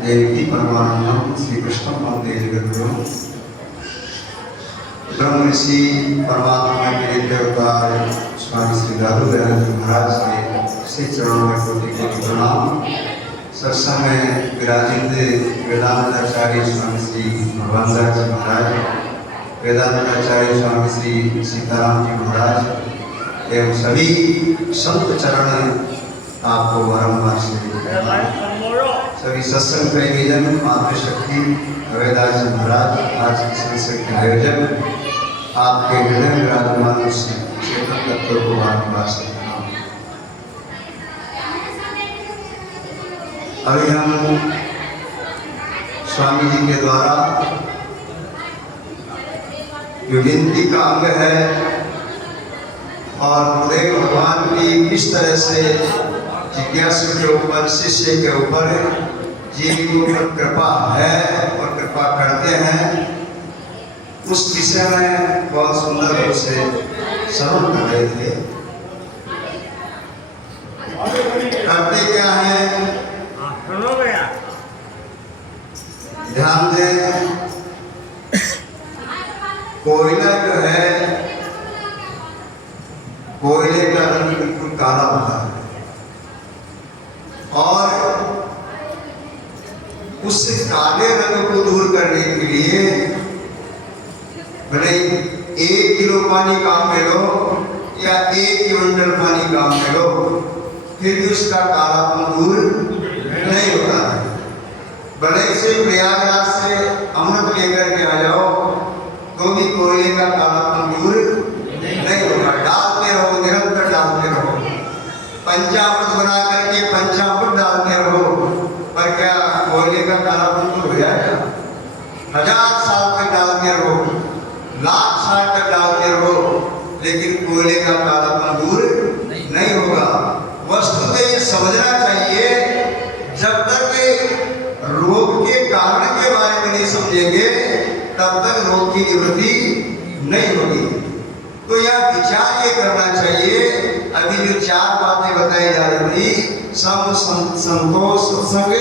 देवी परमानंदम श्री कृष्ण मंदिर ब्रह्म ऋषि परमात्मा के देवता स्वामी श्री दादू दयानंद जी महाराज के श्री चरणों में कोटि कोटि प्रणाम। सत्संग में विराजित वेदांताचार्य स्वामी श्री भगवानदास जी महाराज, वेदांताचार्य स्वामी श्री सीताराम जी महाराज एवं सभी संत चरण आपको बारंबार से सभी सत्संग प्रेमीजन, मातृशक्ति अवैदास जी महाराज आज के सत्संग के आयोजन आपके हृदय में विराजमान चेतन तत्व को बारंबार से अभी हम स्वामी जी के द्वारा जो गिनती का अंग है और पूरे भगवान की किस तरह से जिज्ञासु के ऊपर, शिष्य के ऊपर, जीव के ऊपर कृपा है और कृपा करते हैं, उस विषय में बहुत सुंदर रूप से श्रवण कर रहे थे। करते क्या है, ध्यान दें, कोयला जो है, कोयले का रंग बिल्कुल काला होता है और उस काले रंग को दूर करने के लिए भले 1 किलो पानी काम में लो या 1 क्विंटल पानी काम में लो, फिर भी उसका कालापन दूर नहीं होता है। भले से प्रयागराज से अमृत लेकर के आ जाओ तो भी कोयले का कालापन दूर नहीं होगा। डालते रहो, निरंतर डालते रहो, पंचामृत बना करके पंचामृत डालते रहो, पर क्या कोयले का कालापन दूर हो जाएगा? 1000 साल तक डालते रहो, लाख साल तक डालते रहो, लेकिन कोयले का कालापन दूर नहीं होगा। वस्तुतः ये समझना चाहिए, जब तक रोग के कारण के बारे में नहीं समझेंगे तब तक रोग की निवृत्ति नहीं होगी। तो यह विचार ये करना चाहिए, अभी जो 4 बातें बताई जा रही थी, सम संतोष सत्संग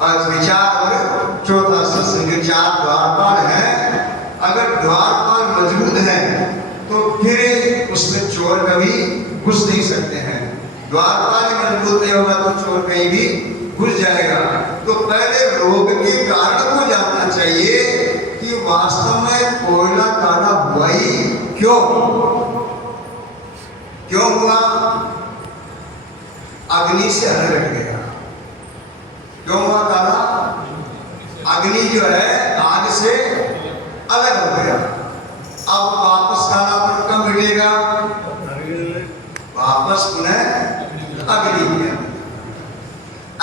और विचार और चौथा सत्संग, जो 4 द्वारपाल हैं, अगर द्वारपाल मजबूत हैं तो फिर उसमें चोर कभी घुस नहीं सकते हैं। द्वारपाल मजबूत नहीं होगा तो चोर कहीं भी घुस जाएगा। तो पहले रोग के कारण को जानना चाहिए कि वास्तव में कोयला काला हुआ ही क्यों हुआ? अग्नि से अलग हट गया। क्यों हुआ काला? अग्नि जो है आग से अलग हो गया। अब वापस कालापन कब मिटेगा? वापस पुनः अग्नि में।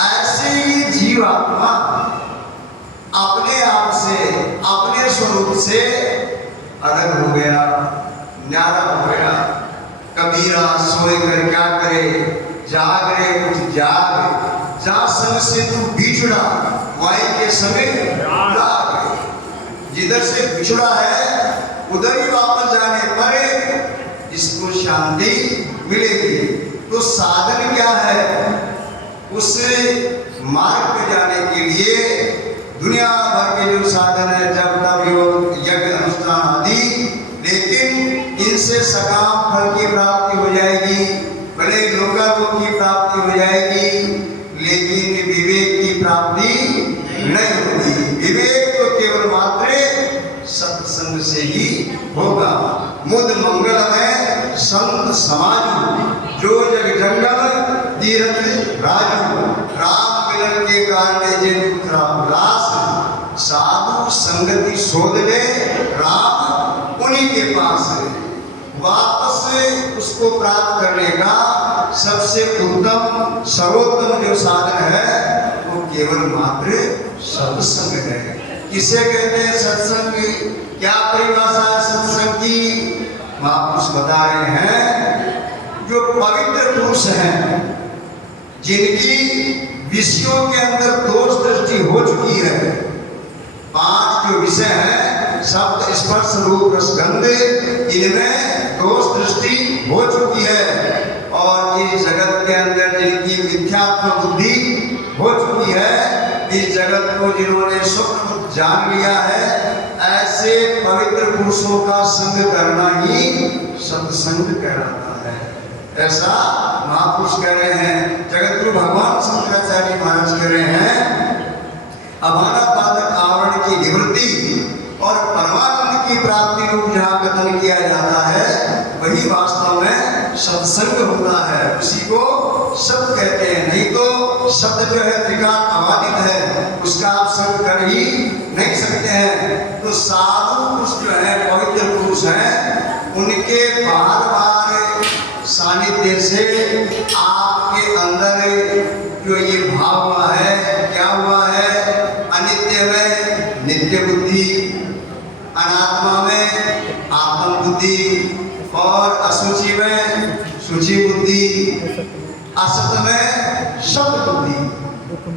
ऐसे ही जीवात्मा अपने आप से, अपने स्वरूप से अलग हो गया, न्यारा हो गया। कबीरा सोए कर क्या करे, जाग रे उठ जाग, जा संग से तू बिछड़ा, वाई के समय जाग। जिधर से बिछड़ा है उधर ही वापस जाने पर इसको शांति मिलेगी। तो साधन क्या है? उस मार्ग पे जाने के लिए दुनिया भर के जो साधन है, जब तब योग, यज्ञ, अनुष्ठान आदि, लेकिन इनसे सकाम फल की प्राप्ति हो जाएगी, भले लोकालोक की प्राप्ति हो जाएगी, लेकिन विवेक की प्राप्ति नहीं होगी। विवेक तो केवल मात्र सत्संग से ही होगा। मुद मंगल में संत समाज, जो जग जंगल तीरथ राजू, राम मिलन के कारण जे रास, साधु संगति शोध ले, राम उन्हीं के पास है। वापस उसको प्राप्त करने का सबसे उत्तम सर्वोत्तम जो साधन है वो केवल मात्र सत्संग है। किसे कहते हैं सत्संग? क्या परिभाषा है सत्संग की? महापुरुष बता रहे हैं, जो पवित्र पुरुष हैं, जिनकी विषयों के अंदर दोष दृष्टि हो चुकी है, 5 जो विषय हैं, शब्द, स्पर्श, रूप, रस, गंध, इनमें दोष दृष्टि हो चुकी है और इस जगत के अंदर जिनकी मिथ्यात्व बुद्धि हो चुकी है, इस जगत को जिन्होंने स्वप्न जान लिया है, ऐसे पवित्र पुरुषों का संग करना ही सत्संग कहलाता है। ऐसा महापुरुष कह रहे हैं। जगत गुरु भगवान शंकराचार्य महाराज कह रहे हैं, अभाना बाधक आवरण की निवृत्ति और परमानंद की प्राप्ति रूप जहाँ कथन किया जाता है, वही वास्तव में सत्संग होता है। उसी को सत्य कहते हैं। नहीं तो शब्द जो है त्रिकाल अबाधित है, उसका आप संग कर ही नहीं सकते हैं। तो साधु पुरुष जो है, पवित्र पुरुष हैं, उनके बार बार सानिध्य से आपके अंदर जो ये भाव हुआ है, क्या हुआ है? अनित्य में नित्य बुद्धि, अनात्मा में आत्म बुद्धि, और असुचि में शुचि बुद्धि, असत में सत बुद्धि।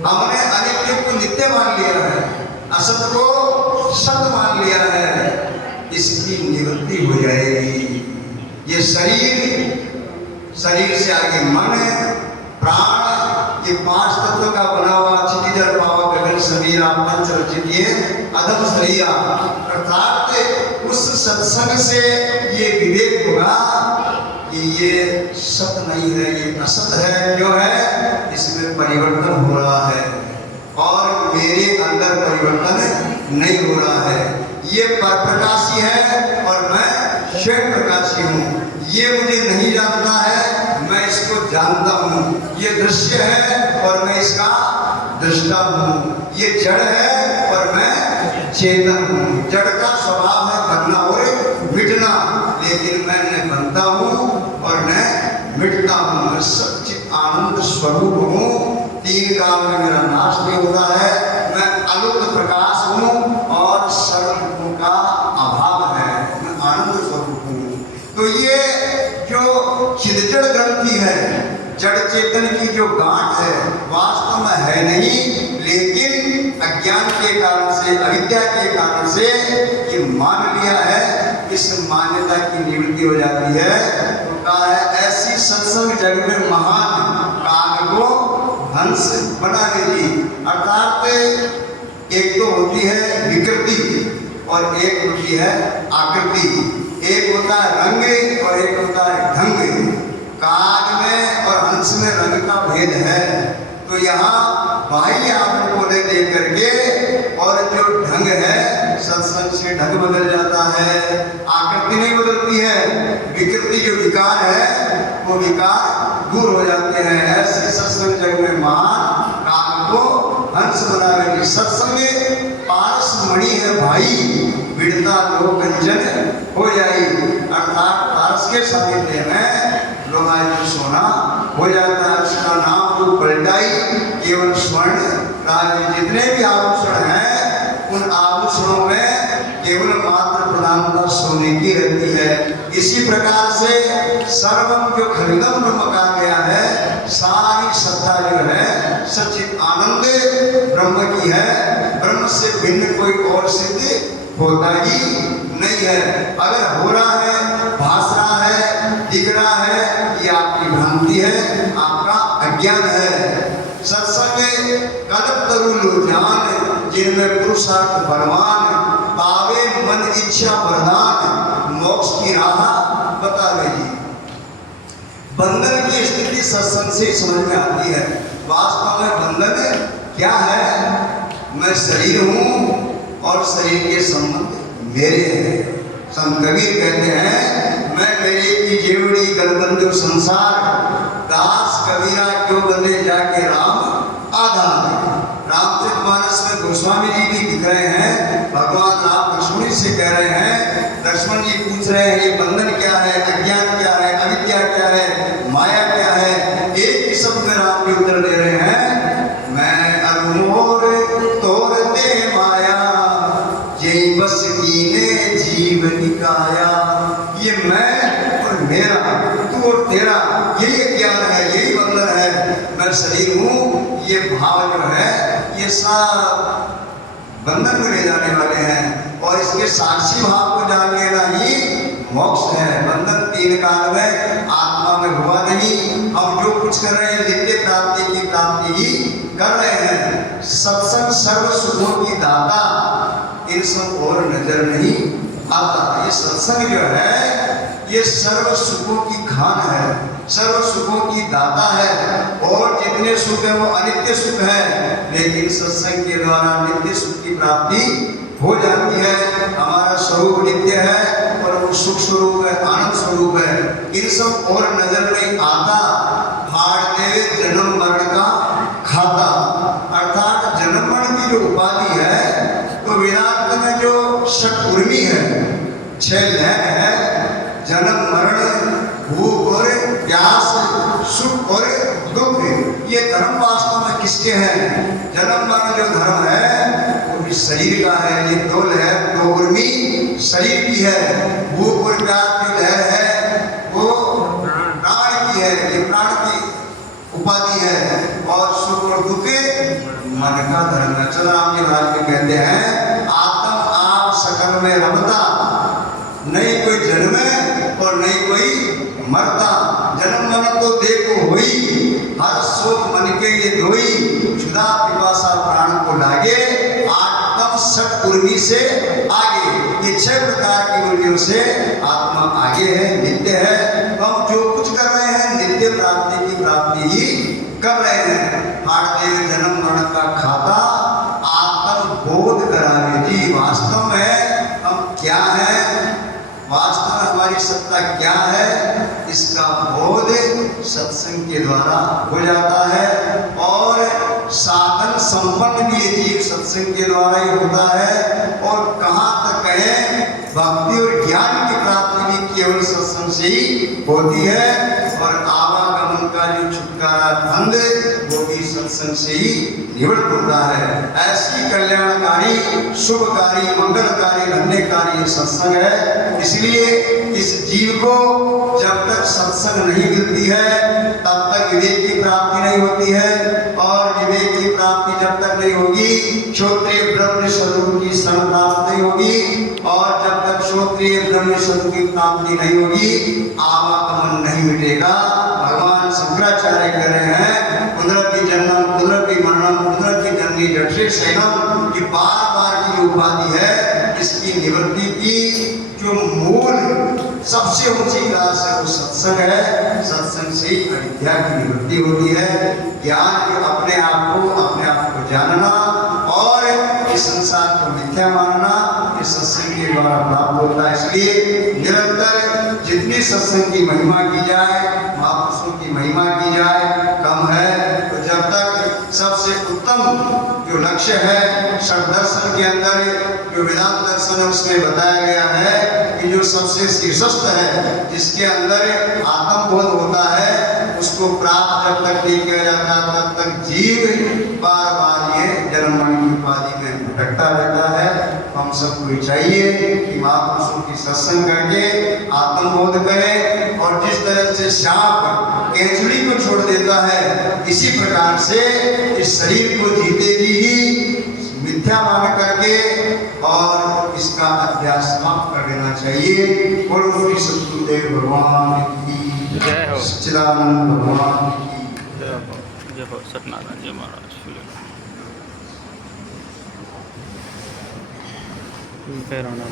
हमने अनित्य को नित्य मान लिया है, असत को सत मान लिया है। इसकी निवृत्ति हो जाएगी। ये शरीर से आगे मन, प्राण, ये 5 तत्वों का बना हुआ क्षितिजल पावक गगन समीरा पंच रचित अधम शरीरा, अर्थात उस सत्संग से ये विवेक होगा कि ये सत नहीं है, ये असत है। क्यों है? इसमें परिवर्तन हो रहा है और मेरे अंदर परिवर्तन नहीं हो रहा है। ये परप्रकाशी है और मैं श्वेत प्रकाशी हूँ। ये मुझे नहीं जानता है, मैं इसको जानता हूँ। ये दृश्य है और मैं इसका दृष्टा हूँ। ये जड़ है और मैं चेतन हूँ। जड़ का स्वभाव है बनना और मिटना, लेकिन मैं न बनता हूँ और न मिटता हूँ। मैं सच्चित आनंद स्वरूप हूँ। 3 काल में मेरा नाश नहीं होता है। मैं अलुप्त प्रकाश हूँ और सर्वगुणों का अभाव है। मैं आनंद स्वरूप हूँ। तो ये जो चिदजड़ ग्रंथि है, जड़ चेतन की जो गांठ है, वास्तव में है नहीं, लेकिन अज्ञान के कारण से, अविद्या के कारण से ये मान लिया है। इस मान्यता की निवृत्ति हो जाती है। तो कहा है ऐसी सत्संग जग में महान काग को हंस बना लेगी। अर्थात एक तो होती है विकृति और एक होती है आकृति। एक होता है रंग और एक होता है ढंग। काग में और हंस में रंग का भेद है। तो यहाँ बाह्य आवरण को ले देख करके, और जो ढंग है, सत्संग से ढंग बदल जाता है, आकृति नहीं बदलती है। विकृति जो विकार है, वो विकार दूर हो जाते हैं। ऐसे सत्संग जग में महान काग को हंस बनावे। सत्संग पारस मणि है भाई, विड़ता लोक कंचन हो जाई। अर्थात पारस के सानिध्य में लोहायु सोना हो जाता है। उसका नाम रूप पलटाई। केवल स्वर्ण राज जितने भी आभूषण हैं, उन आभूषणों में केवल मात्र प्रधानता सोने की रहती है। इसी प्रकार से सर्वम जो खलिलम ब्रह्म कहा गया है, सारी सत्ता जो है सच्चित आनंद ब्रह्म की है। ब्रह्म से भिन्न कोई और सिद्ध होता ही नहीं है। अगर हो रहा है, भास रहा है, दिख रहा है, ये आपकी भ्रांति है, आपका अज्ञान है। सत्संग कल्प तरु लुझान, जिनमें पुरुषार्थ बलवान, पावे मन इच्छा वरदान, मोक्ष की राह बता रही। बंधन की स्थिति सत्संग से समझ में आती है। वास्तव में बंधन क्या है? मैं शरीर हूँ और शरीर के संबंध मेरे हैं। संत कबीर कहते हैं, मैं मेरे की जेवड़ी गलबंधु संसार, दास कबीरा क्यों बंधे जाके राम आधार। रामचरितमानस में गोस्वामी जी भी लिख रहे हैं, भगवान राम लक्ष्मण से कह रहे हैं। लक्ष्मण जी पूछ रहे हैं, ये बंधन क्या है, अज्ञान क्या है, अविद्या क्या है, माया क्या है? एक ही शब्द में राम जी उत्तर दे रहे हैं, मैं अरुमोर तोरते माया, यही बस कीने जीव निकाया। ये मैं और मेरा, तू और तेरा, यही अज्ञान है, यही बंधन है। मैं शरीर हूँ, ये भाव जो है, ये सब बंधन में ले जाने वाले हैं। और इसके साक्षी भाव को जान लेना ही मोक्ष है। बंधन 3 काल में आत्मा में हुआ नहीं। हम जो कुछ कर रहे हैं नित्य प्राप्ति की प्राप्ति ही कर रहे हैं। सत्संग सर्व सुखों की दाता, इन सब और नजर नहीं आता। ये सत्संग जो है ये सर्व सुखों की खान है, सर्व सुखों की दाता है। और जितने सुख है वो अनित्य सुख है, लेकिन सत्संग के द्वारा नित्य सुख की प्राप्ति हो जाती है। हमारा स्वरूप नित्य है और वो सुख स्वरूप है, आनंद स्वरूप है। इन सब और नजर नहीं आता। भाड़ जन्म मरण का खाता, अर्थात जन्म मरण की जो उपाधि है, तो वेदांत में जो षट्कुर्मी है, 6 लहर है, जन्म मरण भूख और प्यास, सुख और दुख, ये धर्म वास्तव में किसके हैं? जन्म मरण जो धर्म है वो इस शरीर का है। ये 2 लहर, 2 उर्मी शरीर की है। भूख और प्यास की लहर है वो प्राण की है, ये प्राण की उपाधि है। और सुख और दुख मन का धर्म है। चंद्रराम जी महाराज जी कहते हैं, आत्म आप सकल में रमता, नहीं कोई जन्मे और नहीं कोई मरता। जन्म मरण तो देखो होई, हर शोक मन के ये धोई, क्षुधा पिपासा प्राण को लागे, आत्म सट उर्मी से आगे। ये 6 प्रकार की उर्मियों से आत्मा आगे है, नित्य है। हम जो कुछ कर रहे हैं नित्य प्राप्ति की प्राप्ति ही कर रहे हैं। हार्देव जन्म मरण का खाता, आत्म बोध करावे जी। वास्तव में हम क्या है, वास्तव में हमारी सत्ता क्या है, इसका बोध सत्संग के द्वारा हो जाता है। और साधन संपन्न भी ये जीव सत्संग के द्वारा ही होता है। और कहाँ तक कहें, भक्ति और ज्ञान की प्राप्ति भी केवल सत्संग से ही होती है। और आवागमन का जो छुटकारा बंध वो भी सत्संग से ही निवृत्त होता है। ऐसी कल्याणकारी, शुभकारी, मंगलकारी, धन्यकारी सत्संग है। इसलिए इस जीव को जब तक सत्संग नहीं मिलती है तब तक विवेक की प्राप्ति नहीं होती है। और विवेक की प्राप्ति जब तक नहीं होगी, क्षत्रिय ब्रह्म स्वरूप की शरण प्राप्त नहीं होगी। और जब तक क्षत्रिय ब्रह्म स्वरूप की प्राप्ति नहीं होगी, आवागमन नहीं मिटेगा। भगवान शंकराचार्य कह रहे हैं, पुनरपि जन्मम पुनरपि मरणम पुनरपि जननी जठरे शयनम। ये बार-बार की जो उपाधि है, इसकी निवृत्ति की जो मूल सबसे ऊंची क्लास है वो सत्संग है। सत्संग से ही अविद्या की निवृत्ति होती है। ज्ञान जो अपने आप को जानना और इस संसार को मिथ्या मानना, इस सत्संग के द्वारा प्राप्त होता है। इसलिए निरंतर जितनी सत्संग की महिमा की जाए, महापुरुषों की महिमा की जाए, कम है। तो जब तक सबसे उत्तम जो लक्ष्य है षड्दर्शन के अंदर, जो वेदांत दर्शन है उसमें बताया गया है कि जो सबसे शीर्षस्थ है, जिसके अंदर आत्मबोध होता है, उसको प्राप्त जब तक नहीं किया जाता तब तक जीव बार बार ये जन्म मरण की उपाधि में भटकता रहता है। हम सबको चाहिए कि महापुरुषों की सत्संग करके आत्मबोध करें। और जिस तरह से सांप केंचुड़ी को छोड़ देता है, इसी प्रकार से इस शरीर को जीतेगी ही मिथ्या मान करके और इसका अभ्यास समाप्त कर देना चाहिए। बोलो श्री सतगुरुदेव भगवान की जय हो, सच्चिदानंद भगवान की जय हो, सत्यनारायण जी महाराज। पैर आना